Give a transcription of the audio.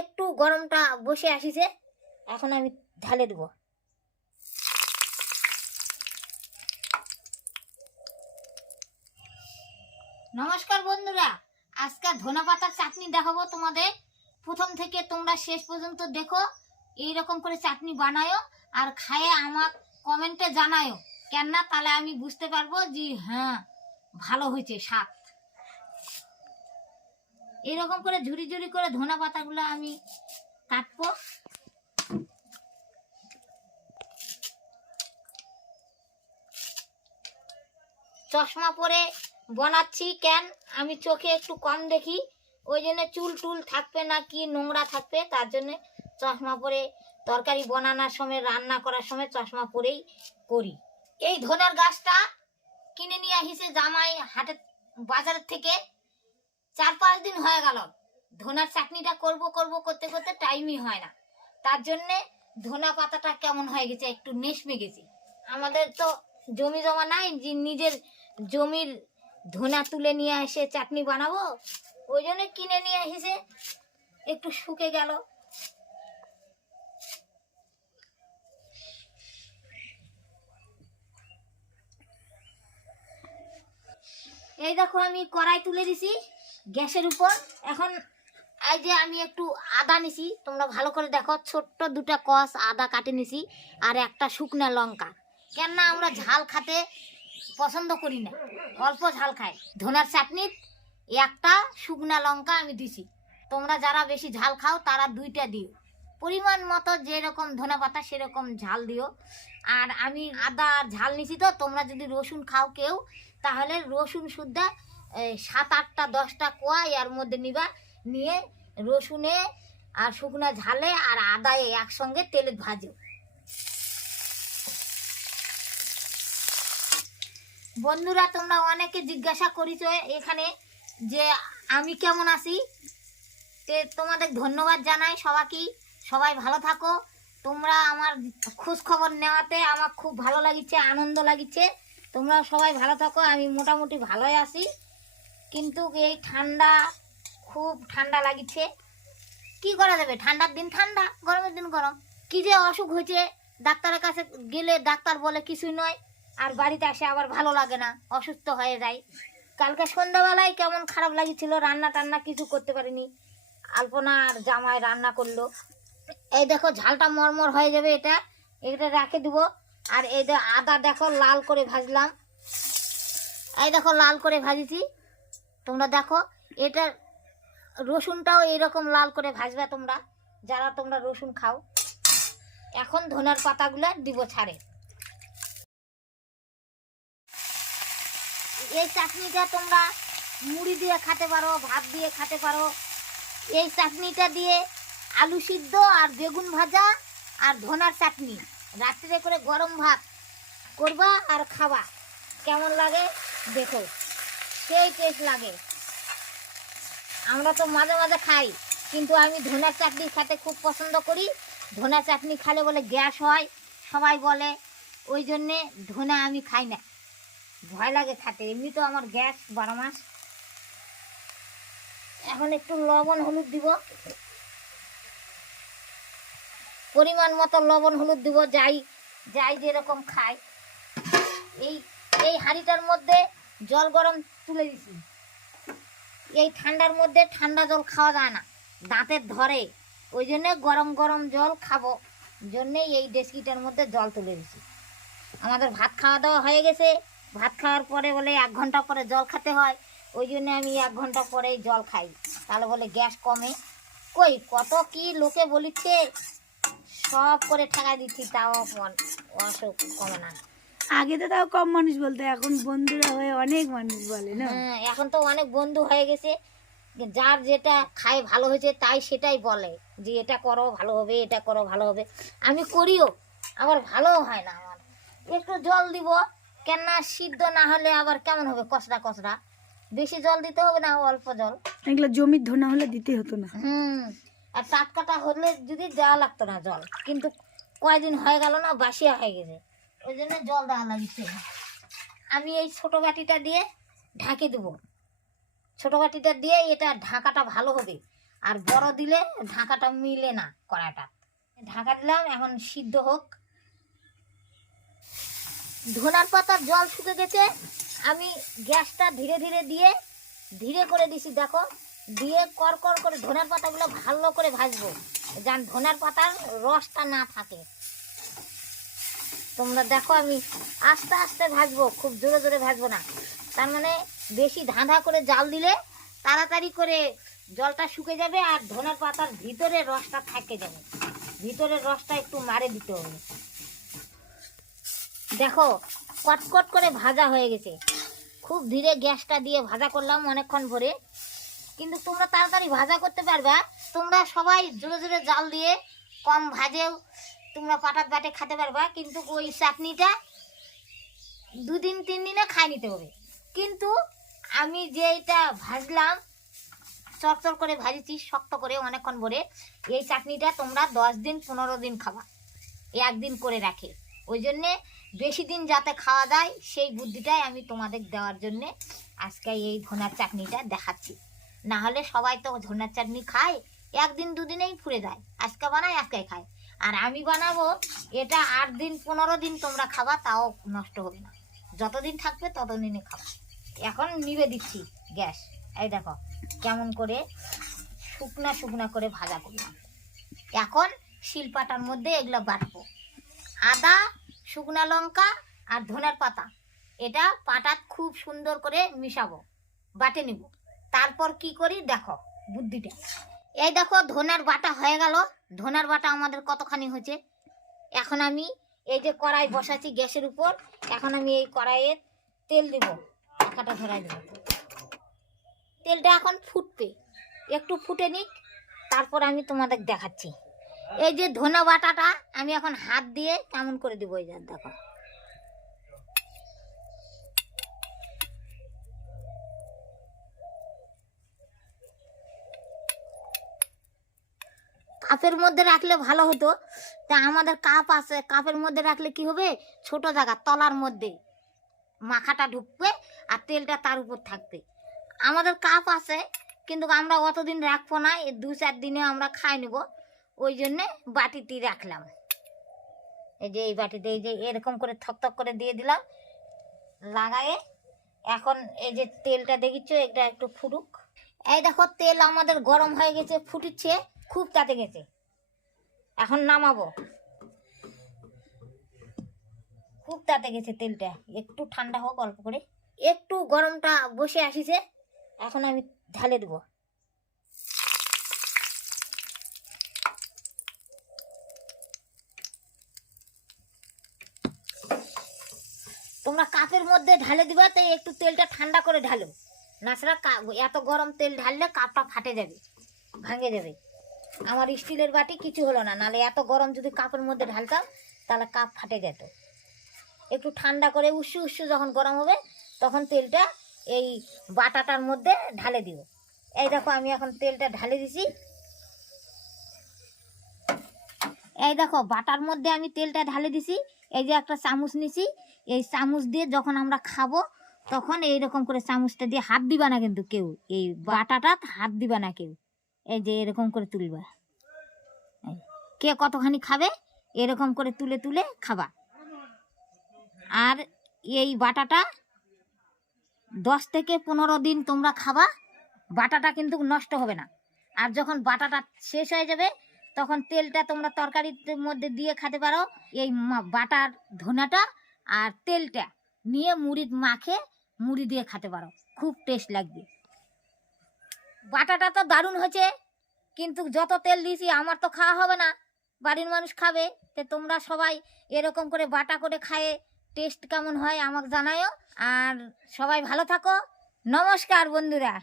একটু গরমটা বসে আসিছে, এখন আমি ঢালে দেবো। নমস্কার বন্ধুরা, আজকে ধনে পাতার চাটনি দেখাবো তোমাদের। প্রথম থেকে তোমরা শেষ পর্যন্ত দেখো এই রকম করে চাটনি বানায়ো আর খায়ে আমার কমেন্টে জানায়ো। কেন না তাহলে আমি বুঝতে পারব যে হ্যাঁ ভালো হয়েছে স্বাদ এরকম করে ঝুরি ঝুরি করে ধনে পাতাগুলো আমি কাটবো। চশমা পরে বানাচ্ছি কেন? আমি চোখে একটু কম দেখি, ওই জন্য চুল টুল থাকবে না কি নোংরা থাকবে, তার জন্য চশমা পরে তরকারি বানানোর সময়, রান্না করার সময় চশমা পরেই করি। এই ধনের গাছটা কিনে নিয়ে আসিছে জামাই হাটে বাজারের থেকে। চার পাঁচ দিন হয়ে গেল। ধনার চাটনিটা করব করব, করতে করতে টাইমই হয় না। তার জন্যে ধনা পাতাটা কেমন হয়ে গেছে একটু নেশমে গেছে। আমাদের তো জমি জমা নাই, যে নিজের জমির ধনা তুলে নিয়ে এসে চাটনি বানাবো, ওই জন্য কিনে নিয়ে এসেছে। একটু শুকে গেল। এই দেখো আমি কড়াই তুলে দিছি। গ্যাসের উপর। এখন এই যে আমি একটু আদা নিছি তোমরা ভালো করে দেখো ছোট্ট দুটা কস আদা কাটে নিছি আর একটা শুকনা লঙ্কা। কেননা আমরা ঝাল খেতে পছন্দ করি না অল্প ঝাল খাই। ধনার চাটনির একটা শুকনা লঙ্কা আমি দিছি। তোমরা যারা বেশি ঝাল খাও তারা দুইটা দিও। পরিমাণ মতো যেরকম ধনে পাতা সেরকম ঝাল দিও। আর আমি আদা আর ঝাল নিছি তো তোমরা যদি রসুন খাও কেউ তাহলে রসুন এই, সাত আটটা, দশটা কোয়া এর মধ্যে নিবা, নিয়ে রসুনে আর শুকনা ঝালে আর আদায় একসঙ্গে তেলে ভাজো। বন্ধুরা, তোমরা অনেকে জিজ্ঞাসা করিছ এখানে যে আমি কেমন আছি? তে তোমাদের ধন্যবাদ জানাই সবাইকে। সবাই ভালো থাকো। তোমরা আমার খোঁজ খবর নেওয়াতে আমার খুব ভালো লাগিচ্ছে আনন্দ লাগিচ্ছে তোমরা সবাই ভালো থাকো। আমি মোটামুটি ভালোই আছি। কিন্তু এই ঠান্ডা, খুব ঠান্ডা লাগিচ্ছে কি করা যাবে? ঠান্ডার দিন ঠান্ডা, গরমের দিন গরম। কি যে অসুখ হয়েছে, ডাক্তারের কাছে গেলে ডাক্তার বলে কিছুই নয়, আর বাড়িতে আসে আবার ভালো লাগে না, অসুস্থ হয়ে যায়। কালকে সন্ধ্যাবেলায় কেমন খারাপ লাগছিল, রান্না টান্না কিছু করতে পারিনি। আলপনা আর জামাই রান্না করল। এই দেখো, ঝালটা মরমর হয়ে যাবে এটা। এটা রেখে দিব। আর এই আদা দেখো, লাল করে ভাজলাম। এই দেখো, লাল করে ভাজিছি। তোমরা দেখো, এটা রসুনটাও এইরকম লাল করে ভাজবে তোমরা, যারা তোমরা রসুন খাও। এখন ধনের পাতাগুলো দিব ছাড়ে। এই চাটনিটা তোমরা মুড়ি দিয়ে খেতে পারো, ভাত দিয়ে খেতে পারো। এই চাটনিটা দিয়ে আলু সিদ্ধ আর বেগুন ভাজা আর ধনার চাটনি। রাত্রে করে গরম ভাত করবা আর খাবা। কেমন লাগে দেখো। সেই টেস্ট লাগে। আমরা তো মাঝে মাঝে খাই, কিন্তু আমি ধনার চাটনি খেতে খুব পছন্দ করি। ধনা চাটনি খেলে বলে গ্যাস হয়, সবাই বলে, ওই জন্যে ধনা আমি খাই না। ভয় লাগে খেতে, এমনি তো আমার গ্যাস বারো মাস। এখন একটু লবণ হলুদ দিব। পরিমাণ মতো লবণ হলুদ দিব, যাই যাই যেরকম খাই এই এই হাঁড়িটার মধ্যে জল গরম তুলে দিছি। এই ঠান্ডার মধ্যে ঠান্ডা জল খাওয়া যায় না। দাঁতের ধরে। ওই জন্যে গরম গরম জল খাব। জন্যেই এই ডেস্কিটার মধ্যে জল তুলে দিছি। আমাদের ভাত খাওয়া দাওয়া হয়ে গেছে। ভাত খাওয়ার পরে বলে এক ঘণ্টা পরে জল খেতে হয়। ওই জন্যে আমি এক ঘণ্টা পরেই জল খাই। তাহলে বলে গ্যাস কমে। কই, কত কি লোকে বলিচ্ছে? সব করে ঠেকাই দিচ্ছি, তাও অসুখ, কমে না। আগে তো তাও কম মানুষ বলতো এখন বন্ধুরা হয়ে অনেক মানুষ বলে না? এখন তো অনেক বন্ধু হয়ে গেছে যার যেটা খায় ভালো হয়েছে তাই সেটাই বলে যে এটা করো ভালো হবে এটা করো ভালো হবে। আমি করিও আবার ভালোও হয় না আমার। একটু জল দিব কেননা সিদ্ধ না হলে আবার কেমন হবে কষরা কষরা বেশি জল দিতে হবে না অল্প জল। এগুলো জমির ধনা হলে দিতে হতো না। হুম আর টাটকাটা হলে যদি দেওয়া লাগতো না জল কিন্তু কয়দিন হয়ে গেল না বাসিয়া হয়ে গেছে। ওই জন্য জল দেওয়া লাগছে। আমি এই ছোটো বাটিটা দিয়ে ঢাকে দেবো। ছোটো বাটিটা দিয়ে এটা ঢাকাটা ভালো হবে। আর বড় দিলে ঢাকাটা মিলে না কড়াটা ঢাকা দিলাম, এখন সিদ্ধ হোক। ধনার পাতার জল শুকে গেছে। আমি গ্যাসটা ধীরে ধীরে দিয়ে, ধীরে করে দিছি, দেখো। দিয়ে কর করে ধনার পাতাগুলো ভালো করে ভাজবো। যেন ধনার পাতার রসটা না থাকে। তোমরা দেখো, আমি আস্তে আস্তে ভাজবো, খুব জোরে জোরে ভাজবো না। তার মানে বেশি ধাঁধা করে জাল দিলে তাড়াতাড়ি করে জলটা শুকে যাবে আর ধনের পাতার ভিতরে রসটা থাকে যাবে। ভিতরের রসটা একটু মারে দিতে হবে। দেখো, কটকট করে ভাজা হয়ে গেছে। খুব ধীরে গ্যাসটা দিয়ে ভাজা করলাম অনেকক্ষণ ভরে। কিন্তু তোমরা তাড়াতাড়ি ভাজা করতে পারবে। তোমরা সবাই জোরে জোরে জাল দিয়ে কম ভাজেও তোমরা পাটাত বাটে খেতে পারবা, কিন্তু ওই চাটনিটা দুদিন তিন দিনে খাই নিতে হবে। কিন্তু আমি যেটা ভাজলাম, চরচর করে ভাজেছি, শক্ত করে অনেকক্ষণ ভরে, এই চাটনিটা তোমরা দশ দিন, পনেরো দিন খাবা। একদিন করে রাখে। ওই জন্যে বেশি দিন যাতে খাওয়া যায়, সেই বুদ্ধিটাই আমি তোমাদের দেওয়ার জন্যে আজকে এই ধনার চাটনিটা দেখাচ্ছি। না হলে সবাই তো ধনার চাটনি খায়, একদিন, দুদিনেই ফুরে যায়। আজকে বানায় আজকে খায়। আর আমি বানাবো, এটা আট দিন, পনেরো দিন তোমরা খাবা, তাও নষ্ট হবে না। যতদিন থাকবে ততদিনে খাবা। এখন নিবে দিচ্ছি গ্যাস। এই দেখো, কেমন করে শুকনা শুকনা করে ভাজা করলাম। এখন শিলপাটার মধ্যে এগুলো বাটবো। আদা, শুকনা লঙ্কা আর ধনের পাতা, এটা পাটাত খুব সুন্দর করে মিশাবো, বাটে নিব। তারপর কি করি? দেখো, বুদ্ধিটা। এই দেখো, ধনার বাটা হয়ে গেল। ধনার বাটা আমাদের কতখানি হচ্ছে এখন আমি এই যে কড়াই বসাচ্ছি গ্যাসের উপর, এখন আমি এই কড়াইয়ে তেল দেবো পাখাটা ধরাই দেবো। তেলটা এখন ফুটবে, একটু ফুটে নিক, তারপর আমি তোমাদের দেখাচ্ছি। এই যে ধনা বাটাটা আমি এখন হাত দিয়ে কেমন করে দেবো এই দেখো। কাপের মধ্যে রাখলে ভালো হতো। তা আমাদের কাপ আছে, কাপের মধ্যে রাখলে কি হবে? ছোট জায়গা, তলার মধ্যে। মাখাটা ঢুকবে আর তেলটা তার উপর থাকবে। আমাদের কাপ আছে, কিন্তু আমরা অতদিন রাখব না দু চার দিনে আমরা খাই নেব। ওই জন্যে বাটিটি রাখলাম। এই যে এই বাটিতে, এই যে এরকম করে থকথক করে দিয়ে দিলাম। লাগায়ে এখন এই যে তেলটা দেখিচ্ছ, এটা একটু ফুটুক। এই দেখো, তেল আমাদের গরম হয়ে গেছে, ফুটিচ্ছে। খুব তাতে গেছে। এখন নামাবো। খুব তাতে গেছে তেলটা। একটু ঠান্ডা হোক অল্প করে। একটু গরমটা বসে আসিছে। এখন আমি ঢালে দেবো। তোমরা কাপের মধ্যে ঢালে দিবা তাই একটু তেলটা ঠান্ডা করে ঢালো। নাছাড়া এত গরম তেল ঢাললে কাপটা ফাটে যাবে, ভাঙে যাবে। আমার স্টিলের বাটি কিছু হলো না, নালে এত গরম যদি কাপের মধ্যে ঢালতাম, তাহলে কাপ ফাটে যেত। একটু ঠান্ডা করে উস্সু উস্সু যখন গরম হবে, তখন তেলটা এই বাটাটার মধ্যে ঢালে দিও এই দেখো, আমি এখন তেলটা ঢালে দিছি। এই দেখো, বাটার মধ্যে আমি তেলটা ঢালে দিছি। এই যে একটা চামচ নিছি। এই চামচ দিয়ে যখন আমরা খাব, তখন এইরকম করে চামচটা দিয়ে হাত দিবা না কিন্তু কেউ। এই বাটাটা হাত দিবা না কেউ। এই যে এরকম করে তুলবা। কে কতখানি খাবে, এরকম করে তুলে তুলে খাবা। আর এই বাটাটা দশ থেকে পনেরো দিন তোমরা খাবা, বাটাটা কিন্তু নষ্ট হবে না। আর যখন বাটাটা শেষ হয়ে যাবে, তখন তেলটা তোমরা তরকারির মধ্যে দিয়ে খেতে পারো। এই বাটার ধনাটা আর তেলটা নিয়ে মুড়ি মাখে, মুড়ি দিয়ে খেতে পারো। খুব টেস্ট লাগবে। বাটাটা তো দারুণ হয়েছে, কিন্তু যত তেল দিয়েছি আমার তো খাওয়া হবে না। বাড়ির মানুষ খাবে, তো তোমরা সবাই এরকম করে বাটা করে খায়ে টেস্ট কেমন হয় আমাকে জানায়ও আর সবাই ভালো থাকো। নমস্কার বন্ধুরা।